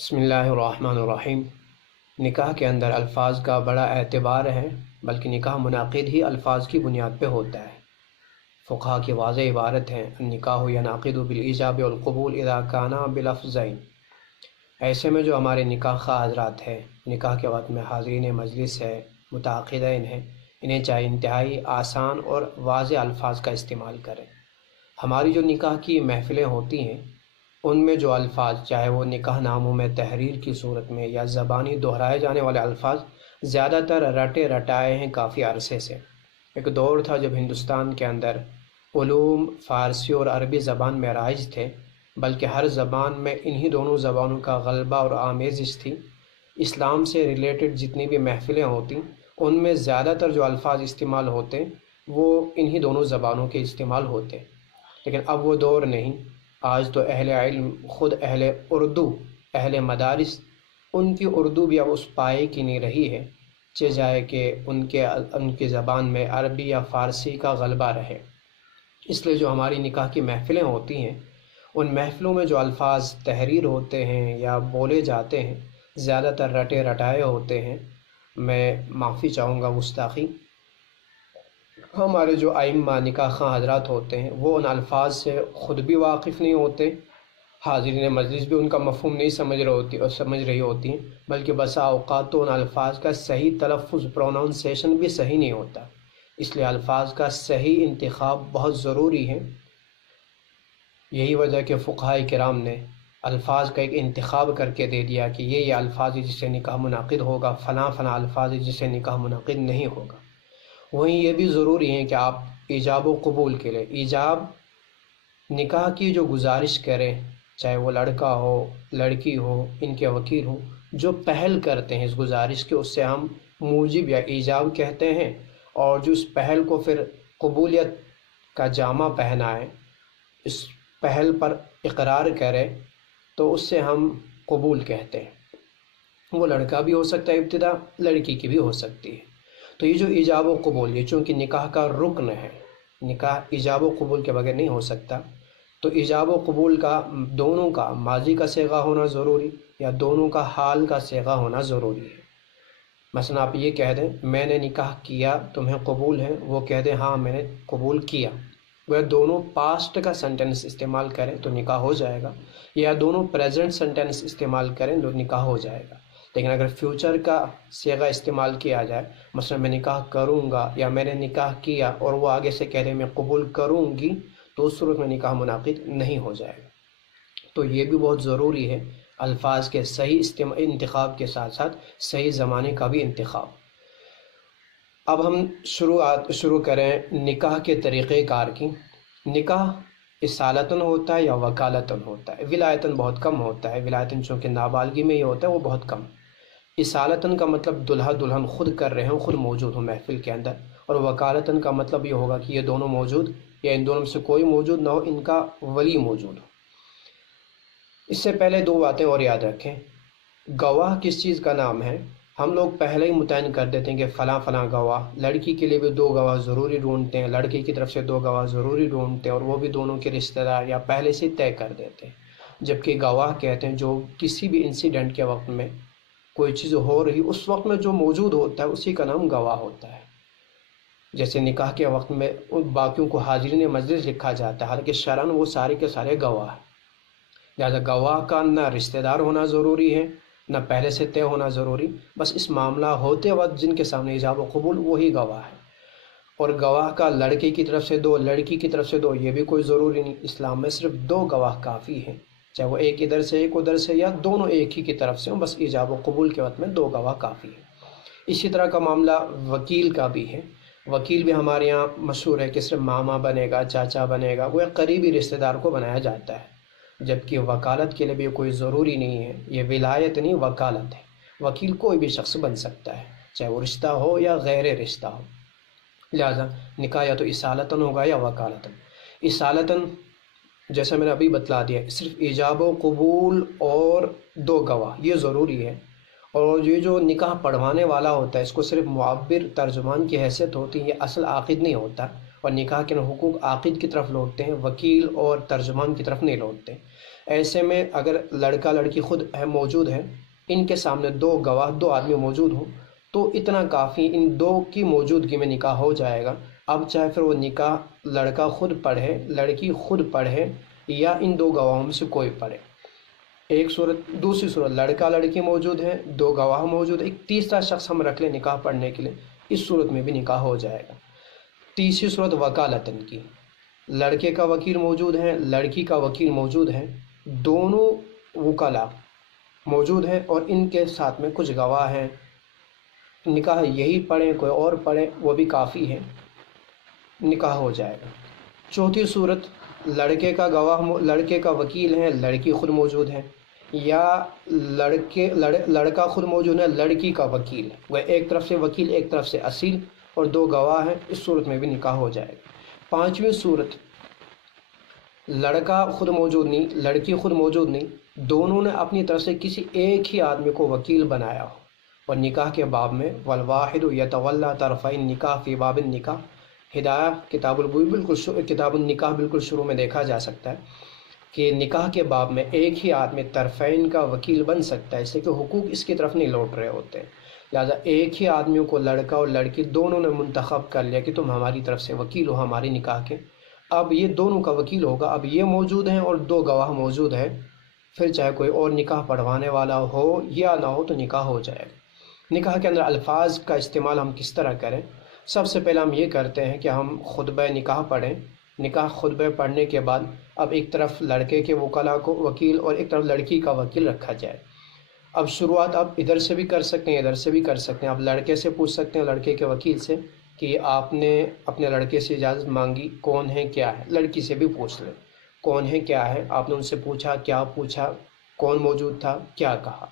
بسم اللہ الرحمن الرحیم۔ نکاح کے اندر الفاظ کا بڑا اعتبار ہے، بلکہ نکاح منعقد ہی الفاظ کی بنیاد پہ ہوتا ہے۔ فقہا کی واضح عبارت ہے النکاح ینعقد بالایجاب والقبول اذا کانا بلفظین۔ ایسے میں جو ہمارے نکاح خواہ حضرات ہیں، نکاح کے وقت میں حاضرین مجلس ہے، متعاقدین ہیں، انہیں چاہے انتہائی آسان اور واضح الفاظ کا استعمال کریں۔ ہماری جو نکاح کی محفلیں ہوتی ہیں ان میں جو الفاظ، چاہے وہ نکاح ناموں میں تحریر کی صورت میں یا زبانی دہرائے جانے والے الفاظ، زیادہ تر رٹے رٹائے ہیں کافی عرصے سے۔ ایک دور تھا جب ہندوستان کے اندر علوم فارسی اور عربی زبان میں رائج تھے، بلکہ ہر زبان میں انہی دونوں زبانوں کا غلبہ اور آمیزش تھی۔ اسلام سے ریلیٹڈ جتنی بھی محفلیں ہوتی ان میں زیادہ تر جو الفاظ استعمال ہوتے وہ انہی دونوں زبانوں کے استعمال ہوتے، لیکن اب وہ دور نہیں۔ آج تو اہل علم خود اہل اردو، اہل مدارس، ان کی اردو بھی اب اس پائے کی نہیں رہی ہے جائے کہ ان کی زبان میں عربی یا فارسی کا غلبہ رہے۔ اس لیے جو ہماری نکاح کی محفلیں ہوتی ہیں ان محفلوں میں جو الفاظ تحریر ہوتے ہیں یا بولے جاتے ہیں زیادہ تر رٹے رٹائے ہوتے ہیں۔ میں معافی چاہوں گا گستاخی۔ ہمارے جو ائمہ نکاح خواہ حضرات ہوتے ہیں وہ ان الفاظ سے خود بھی واقف نہیں ہوتے، حاضرین مجلس بھی ان کا مفہوم نہیں سمجھ رہی ہوتی ہیں، بلکہ بسا اوقات تو ان الفاظ کا صحیح تلفظ، پروننسیشن بھی صحیح نہیں ہوتا۔ اس لیے الفاظ کا صحیح انتخاب بہت ضروری ہے۔ یہی وجہ کہ فقہائے کرام نے الفاظ کا ایک انتخاب کر کے دے دیا کہ یہ الفاظ جس سے نکاح منعقد ہوگا، فلاں فلاں الفاظ جس سے نکاح منعقد نہیں ہوگا۔ وہیں یہ بھی ضروری ہے کہ آپ ایجاب و قبول کے لیے، ایجاب نکاح کی جو گزارش کریں، چاہے وہ لڑکا ہو لڑکی ہو، ان کے وکیل ہوں، جو پہل کرتے ہیں اس گزارش کے، اس سے ہم موجب یا ایجاب کہتے ہیں، اور جو اس پہل کو پھر قبولیت کا جامہ پہنائے، اس پہل پر اقرار کرے، تو اس سے ہم قبول کہتے ہیں۔ وہ لڑکا بھی ہو سکتا ہے ابتدا، لڑکی کی بھی ہو سکتی ہے۔ تو یہ جو ایجاب و قبول، یہ چونکہ نکاح کا رکن ہے، نکاح ایجاب و قبول کے بغیر نہیں ہو سکتا، تو ایجاب و قبول کا دونوں کا ماضی کا صیغہ ہونا ضروری یا دونوں کا حال کا صیغہ ہونا ضروری ہے۔ مثلا آپ یہ کہہ دیں میں نے نکاح کیا، تمہیں قبول ہے، وہ کہہ دیں ہاں میں نے قبول کیا، وہ دونوں پاسٹ کا سنٹینس استعمال کریں تو نکاح ہو جائے گا، یا دونوں پریزنٹ سنٹینس استعمال کریں تو نکاح ہو جائے گا۔ لیکن اگر فیوچر کا صیغہ استعمال کیا جائے، مثلا میں نکاح کروں گا یا میں نے نکاح کیا، اور وہ آگے سے کہہ دیں میں قبول کروں گی، تو اس صورت میں نکاح منعقد نہیں ہو جائے گا۔ تو یہ بھی بہت ضروری ہے، الفاظ کے صحیح انتخاب کے ساتھ ساتھ صحیح زمانے کا بھی انتخاب۔ اب ہم شروع کریں نکاح کے طریقہ کار کی۔ نکاح اصالتاً ہوتا ہے یا وکالتاً ہوتا ہے؟ ولایتاً بہت کم ہوتا ہے، ولایتاً چونکہ نابالغی میں ہی ہوتا ہے، وہ بہت کم۔ اصالتاً کا مطلب دلہا دلہن خود کر رہے ہوں، خود موجود ہوں محفل کے اندر، اور وکالتاً کا مطلب یہ ہوگا کہ یہ دونوں موجود یا ان دونوں میں سے کوئی موجود نہ ہو، ان کا ولی موجود ہو۔ اس سے پہلے دو باتیں اور یاد رکھیں۔ گواہ کس چیز کا نام ہے؟ ہم لوگ پہلے ہی متعین کر دیتے ہیں کہ فلاں فلاں گواہ، لڑکی کے لیے بھی دو گواہ ضروری ڈھونڈتے ہیں، لڑکی کی طرف سے دو گواہ ضروری ڈھونڈتے ہیں، اور وہ بھی دونوں کے رشتہ دار یا پہلے سے طے کر دیتے ہیں۔ جبکہ گواہ کہتے ہیں جو کسی بھی انسیڈنٹ کے وقت میں کوئی چیز ہو رہی اس وقت میں جو موجود ہوتا ہے اسی کا نام گواہ ہوتا ہے۔ جیسے نکاح کے وقت میں باقیوں کو حاضرین مجلس لکھا جاتا ہے، حالانکہ شرعاً وہ سارے کے سارے گواہ ہیں۔ لہٰذا گواہ کا نہ رشتہ دار ہونا ضروری ہے نہ پہلے سے طے ہونا ضروری، بس اس معاملہ ہوتے وقت جن کے سامنے ایجاب و قبول وہی گواہ ہے۔ اور گواہ کا لڑکے کی طرف سے دو، لڑکی کی طرف سے دو، یہ بھی کوئی ضروری نہیں۔ اسلام میں صرف دو گواہ کافی ہیں، چاہے وہ ایک ادھر سے ایک ادھر سے، یا دونوں ایک ہی کی طرف سے ہوں، بس ایجاب و قبول کے وقت میں دو گواہ کافی ہیں۔ اسی طرح کا معاملہ وکیل کا بھی ہے۔ وکیل بھی ہمارے یہاں مشہور ہے کہ صرف ماما بنے گا، چاچا بنے گا، وہ ایک قریبی رشتہ دار کو بنایا جاتا ہے، جبکہ وکالت کے لیے بھی کوئی ضروری نہیں ہے۔ یہ ولایت نہیں، وکالت ہے۔ وکیل کوئی بھی شخص بن سکتا ہے، چاہے وہ رشتہ ہو یا غیر رشتہ ہو۔ لہٰذا نکاح یا تو اصالتاً ہوگا یا وکالتاً۔ اصالتاً جیسا میں نے ابھی بتلا دیا، صرف ایجاب و قبول اور دو گواہ یہ ضروری ہے۔ اور یہ جو نکاح پڑھوانے والا ہوتا ہے اس کو صرف معبر ترجمان کی حیثیت ہوتی ہے، یہ اصل عاقد نہیں ہوتا، اور نکاح کے حقوق عاقد کی طرف لوٹتے ہیں، وکیل اور ترجمان کی طرف نہیں لوٹتے۔ ایسے میں اگر لڑکا لڑکی خود موجود ہے، ان کے سامنے دو گواہ، دو آدمی موجود ہوں، تو اتنا کافی، ان دو کی موجودگی میں نکاح ہو جائے گا۔ اب چاہے پھر وہ نکاح لڑکا خود پڑھے، لڑکی خود پڑھے، یا ان دو گواہوں میں سے کوئی پڑھے، ایک صورت۔ دوسری صورت لڑکا لڑکی موجود ہے، دو گواہ موجود ہے، ایک تیسرا شخص ہم رکھ لیں نکاح پڑھنے کے لیے، اس صورت میں بھی نکاح ہو جائے گا۔ تیسری صورت وکالتن کی، لڑکے کا وکیل موجود ہے، لڑکی کا وکیل موجود ہے، دونوں وکلا موجود ہیں اور ان کے ساتھ میں کچھ گواہ ہیں، نکاح یہی پڑھیں کوئی اور پڑھے وہ بھی کافی ہے، نکاح ہو جائے گا۔ چوتھی صورت لڑکے کا گواہ، لڑکے کا وکیل ہے، لڑکی خود موجود ہے، یا لڑکا خود موجود ہے، لڑکی کا وکیل، وہ ایک طرف سے وکیل ایک طرف سے اصیل اور دو گواہ ہیں، اس صورت میں بھی نکاح ہو جائے گا۔ پانچویں صورت لڑکا خود موجود نہیں، لڑکی خود موجود نہیں، دونوں نے اپنی طرف سے کسی ایک ہی آدمی کو وکیل بنایا ہو، اور نکاح کے باب میں والواحد یتولی طرفی النکاح فی باب النکاح، ہدایہ کتاب البیوع بالکل کتاب النکاح بالکل شروع میں دیکھا جا سکتا ہے کہ نکاح کے باب میں ایک ہی آدمی طرفین کا وکیل بن سکتا ہے، اس لیے کہ حقوق اس کی طرف نہیں لوٹ رہے ہوتے ہیں، لہٰذا ایک ہی آدمیوں کو لڑکا اور لڑکی دونوں نے منتخب کر لیا کہ تم ہماری طرف سے وکیل ہو ہماری نکاح کے، اب یہ دونوں کا وکیل ہوگا، اب یہ موجود ہیں اور دو گواہ موجود ہیں، پھر چاہے کوئی اور نکاح پڑھوانے والا ہو یا نہ ہو تو نکاح ہو جائے گا۔ نکاح کے اندر الفاظ کا استعمال ہم کس طرح کریں؟ سب سے پہلے ہم یہ کرتے ہیں کہ ہم خطبہ نکاح پڑھیں، نکاح خطبہ پڑھنے کے بعد اب ایک طرف لڑکے کے وکلا کو وکیل اور ایک طرف لڑکی کا وکیل رکھا جائے۔ اب شروعات آپ ادھر سے بھی کر سکتے ہیں ادھر سے بھی کر سکتے ہیں، آپ لڑکے سے پوچھ سکتے ہیں، لڑکے کے وکیل سے کہ آپ نے اپنے لڑکے سے اجازت مانگی، کون ہے کیا ہے، لڑکی سے بھی پوچھ لیں کون ہے کیا ہے، آپ نے ان سے پوچھا، کیا پوچھا، کون موجود تھا، کیا کہا۔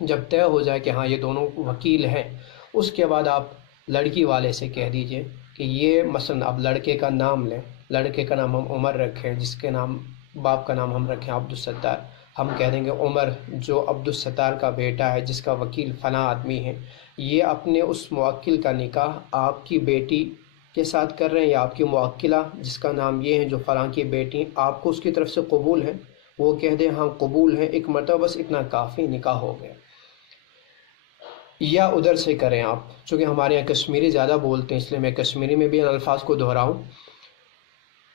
جب طے ہو جائے کہ ہاں یہ دونوں وکیل ہیں، اس کے بعد آپ لڑکی والے سے کہہ دیجئے کہ یہ مثلا آپ لڑکے کا نام لیں، لڑکے کا نام ہم عمر رکھیں، جس کے نام باپ کا نام ہم رکھیں عبدالستار، ہم کہہ دیں گے عمر جو عبدالستار کا بیٹا ہے جس کا وکیل فلاں آدمی ہے، یہ اپنے اس موکل کا نکاح آپ کی بیٹی کے ساتھ کر رہے ہیں، یا آپ کی موکلہ جس کا نام یہ ہے جو فلاں کی بیٹی، آپ کو اس کی طرف سے قبول ہے، وہ کہہ دیں ہاں قبول ہے، ایک مرتبہ بس اتنا کافی، نکاح ہو گیا۔ یا ادھر سے کریں آپ، چونکہ ہمارے یہاں کشمیری زیادہ بولتے ہیں اس لیے میں کشمیری میں بھی ان الفاظ کو دہراؤں۔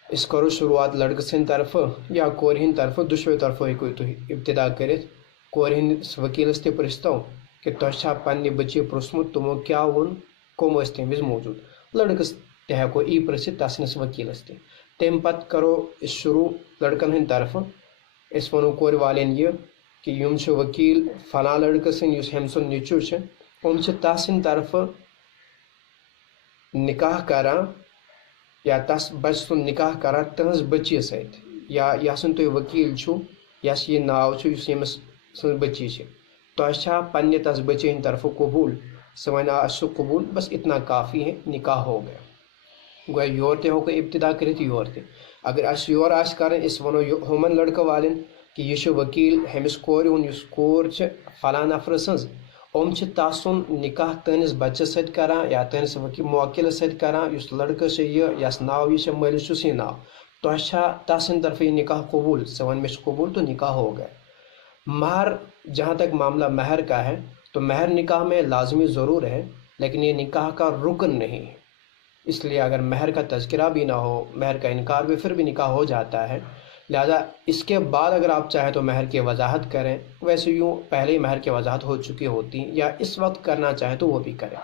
اس کرو شروعات لڑکسن طرف یا کورہن طرف دشوے طرف ہی کوئی تو ابتدا کرت کورہن وکیلس تہ پرستو کہ تہ چھا پنہ بچی پرسمت تمو کیا ون کم اس تم وز موجود، لڑکس تہ ہیکو ای پرست تسنس وکیلس تہ۔ تم پت کرو اس شروع لڑکن ہند طرف، اس ونو کور والین یہ کہ یم چھ وکیل فلاں لڑکہ سن یس ہم سن نیچو چھ، ام چھ تس سن طرف نکاح کران یا تس بچ سن نکاح کران تہنز بچی ست، یا یسن تھی وکیل چھو یس یہ ناو چھ یس یمس سن بچی چھ، تہ چھا پنہ تس بچی ہند طرف قبول، سہ ون سہ قبول، بس اتنا کافی ہے، نکاح ہو گیا۔ گویا یور تہ ہیکو ابتدا کرت یور تہ، اگر اس یور آس کرن اس ونو ہمن لڑکہ والن کہ یہ وکیل ہمس کور ہن یس کور فلاں نفر سنز، ام تسن نکاح تہنس بچس ست کران یا تہنس موکلس ست کران یس لڑکہ یہ یس ناو یہ مالس چھس یہ ناو، تہ چھا تسن طرف یہ نکاح قبول، سہ ون مے قبول تو نکاح ہو گیا۔ مہر، جہاں تک معاملہ مہر کا ہے تو مہر نکاح میں لازمی ضرور ہے لیکن یہ نکاح کا رکن نہیں ہے، اس لیے اگر مہر کا تذکرہ بھی نہ ہو، مہر کا انکار بھی، پھر بھی نکاح ہو جاتا ہے، لہذا اس کے بعد اگر آپ چاہیں تو مہر کی وضاحت کریں، ویسے یوں پہلے ہی مہر کی وضاحت ہو چکی ہوتی، یا اس وقت کرنا چاہیں تو وہ بھی کریں۔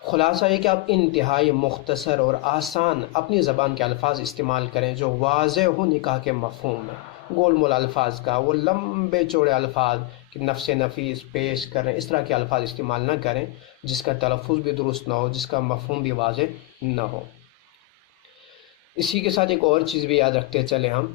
خلاصہ یہ کہ آپ انتہائی مختصر اور آسان اپنی زبان کے الفاظ استعمال کریں جو واضح ہو نکاح کے مفہوم میں، گول مول الفاظ کا، وہ لمبے چوڑے الفاظ کہ نفس نفیس پیش کریں، اس طرح کے الفاظ استعمال نہ کریں جس کا تلفظ بھی درست نہ ہو، جس کا مفہوم بھی واضح نہ ہو۔ اسی کے ساتھ ایک اور چیز بھی یاد رکھتے چلیں ہم،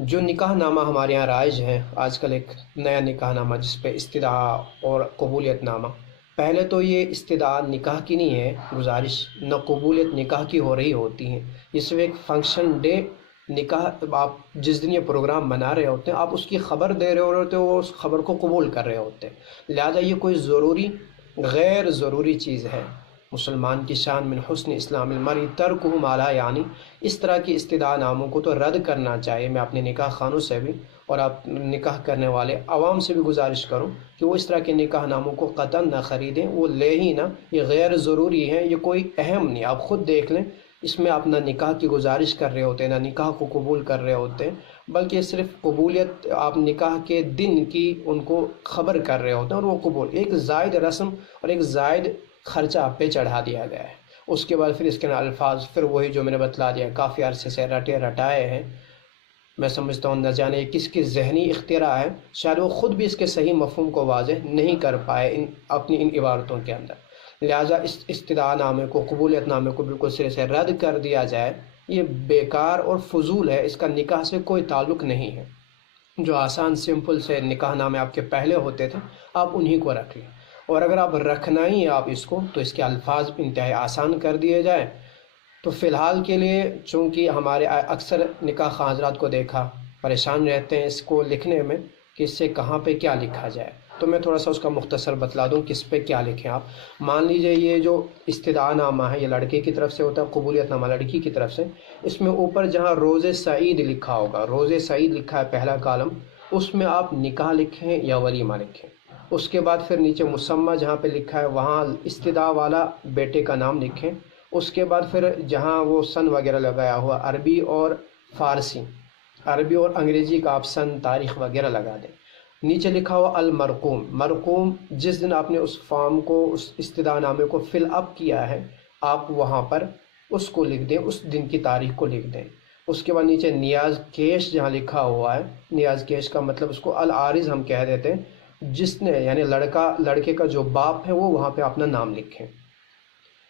جو نکاح نامہ ہمارے یہاں رائج ہے آج کل، ایک نیا نکاح نامہ جس پہ استدعاء اور قبولیت نامہ، پہلے تو یہ استدعاء نکاح کی نہیں ہے، گزارش، نہ قبولیت نکاح کی ہو رہی ہوتی ہیں، یہ صرف ایک فنکشن ڈے، نکاح آپ جس دن یہ پروگرام منا رہے ہوتے ہیں آپ اس کی خبر دے رہے ہوتے ہو، اس خبر کو قبول کر رہے ہوتے ہیں، لہذا یہ کوئی ضروری غیر ضروری چیز ہے۔ مسلمان کی شان من حسن اسلام المرء ترکہ ما لا یعنی، اس طرح کی استدعاء ناموں کو تو رد کرنا چاہیے۔ میں اپنے نکاح خانوں سے بھی اور آپ نکاح کرنے والے عوام سے بھی گزارش کروں کہ وہ اس طرح کے نکاح ناموں کو قطعاً نہ خریدیں، وہ لے ہی نہ، یہ غیر ضروری ہے، یہ کوئی اہم نہیں، آپ خود دیکھ لیں اس میں آپ نہ نکاح کی گزارش کر رہے ہوتے ہیں نہ نکاح کو قبول کر رہے ہوتے ہیں، بلکہ صرف قبولیت آپ نکاح کے دن کی ان کو خبر کر رہے ہوتے ہیں، اور وہ قبول ایک زائد رسم اور ایک زائد خرچہ آپ پہ چڑھا دیا گیا ہے۔ اس کے بعد پھر اس کے الفاظ پھر وہی جو میں نے بتلا دیا، کافی عرصے سے رٹے رٹائے ہیں، میں سمجھتا ہوں نہ جانے یہ کس کی ذہنی اختراع ہے، شاید وہ خود بھی اس کے صحیح مفہوم کو واضح نہیں کر پائے اپنی ان عبارتوں کے اندر، لہٰذا اس استدعا نامے کو، قبولیت نامے کو بالکل سرے سے رد کر دیا جائے، یہ بیکار اور فضول ہے، اس کا نکاح سے کوئی تعلق نہیں ہے۔ جو آسان سمپل سے نکاح نامے آپ کے پہلے ہوتے تھے آپ انہی کو رکھ لیں، اور اگر آپ رکھنا ہی ہے آپ اس کو تو اس کے الفاظ انتہائی آسان کر دیے جائیں۔ تو فی الحال کے لیے چونکہ ہمارے اکثر نکاح خواہ حضرات کو دیکھا پریشان رہتے ہیں اس کو لکھنے میں کہ اس سے کہاں پہ کیا لکھا جائے، تو میں تھوڑا سا اس کا مختصر بتلا دوں کس پہ کیا لکھیں آپ۔ مان لیجئے یہ جو استدعا نامہ ہے یہ لڑکے کی طرف سے ہوتا ہے، قبولیت نامہ لڑکی کی طرف سے، اس میں اوپر جہاں روز سعید لکھا ہوگا، روز سعید لکھا ہے پہلا کالم، اس میں آپ نکاح لکھیں یا ولیمہ لکھیں۔ اس کے بعد پھر نیچے مسمى جہاں پہ لکھا ہے وہاں استدعا والا بیٹے کا نام لکھیں۔ اس کے بعد پھر جہاں وہ سن وغیرہ لگایا ہوا عربی اور فارسی، عربی اور انگریزی کا آپ سن تاریخ وغیرہ لگا دیں۔ نیچے لکھا ہوا المرقوم، مرقوم جس دن آپ نے اس فارم کو، اس استدعا نامے کو فل اپ کیا ہے آپ وہاں پر اس کو لکھ دیں، اس دن کی تاریخ کو لکھ دیں۔ اس کے بعد نیچے نیاز کیش جہاں لکھا ہوا ہے، نیاز کیش کا مطلب اس کو العارض ہم کہہ دیتے ہیں، جس نے یعنی لڑکے کا جو باپ ہے وہ وہاں پہ اپنا نام لکھیں۔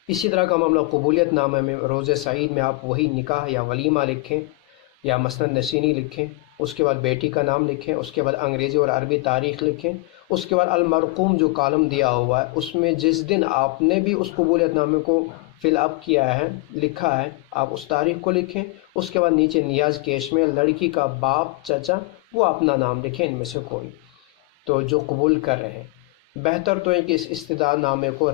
اسی طرح کا معاملہ قبولیت نامے میں روز سعید میں آپ وہی نکاح یا ولیمہ لکھیں یا مسند نشینی لکھیں، اس کے بعد بیٹی کا نام لکھیں، اس کے بعد انگریزی اور عربی تاریخ لکھیں، اس کے بعد المرقوم جو کالم دیا ہوا ہے اس میں جس دن آپ نے بھی اس قبولیت نامے کو فل اپ کیا ہے، لکھا ہے، آپ اس تاریخ کو لکھیں۔ اس کے بعد نیچے نیاز کیش میں لڑکی کا باپ چچا وہ اپنا نام لکھیں، ان میں سے کوئی تو جو قبول کر رہے ہیں۔ بہتر تو ہے کہ اس استدعا نامے کو